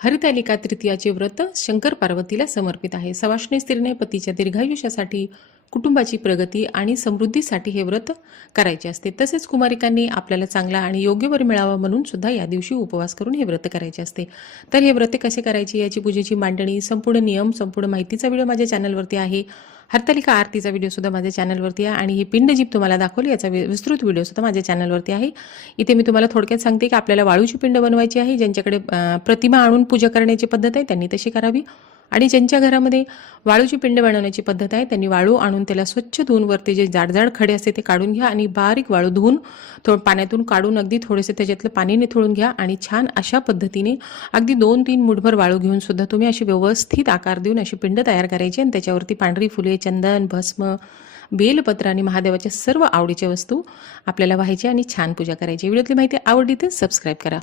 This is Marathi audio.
हरितालिका तृतीयाचे व्रत शंकर पार्वतीला समर्पित आहे। सवाष्णी स्त्रीने पतीच्या दीर्घायुष्यासाठी, कुटुंबाची प्रगती आणि समृद्धीसाठी हे व्रत करायचे असते। तसेच कुमारिकांनी आपल्याला चांगला आणि योग्य वर मिळावा म्हणून सुद्धा या दिवशी उपवास करून हे व्रत करायचे असते। तर हे व्रत कसे करायचे याची पूजेची मांडणी, संपूर्ण नियम, संपूर्ण माहितीचा व्हिडिओ माझ्या चॅनलवरती आहे। हरतालिका आरतीचा व्हिडिओ सुद्धा माझ्या चॅनलवरती आहे आणि ही पिंड जीप तुम्हाला दाखवली याचा विस्तृत व्हिडिओ सुद्धा माझ्या चॅनलवरती आहे। इथे मी तुम्हाला थोडक्यात सांगते की आपल्याला वाळूची पिंड बनवायची आहे। ज्यांच्याकडे प्रतिमा आणून पूजा करण्याची पद्धत आहे त्यांनी तशी करावी आणि ज्यांच्या घरामध्ये वाळूची पिंड बनवण्याची पद्धत आहे त्यांनी वाळू आणून त्याला स्वच्छ धुवून वरती जे जाडजाड खडे असते ते काढून घ्या आणि बारीक वाळू धुवून पाण्यातून काढून अगदी थोडेसे त्याच्यातलं पाणी निथळून घ्या आणि छान अशा पद्धतीने अगदी 2-3 मुठभर वाळू घेऊन सुद्धा तुम्ही अशी व्यवस्थित आकार देऊन अशी पिंड तयार करायची आणि त्याच्यावरती पांढरी फुले, चंदन, भस्म, बेलपत्र आणि महादेवाच्या सर्व आवडीच्या वस्तू आपल्याला व्हायच्या आणि छान पूजा करायची। व्हिडिओतली माहिती आवडली तर सबस्क्राईब करा।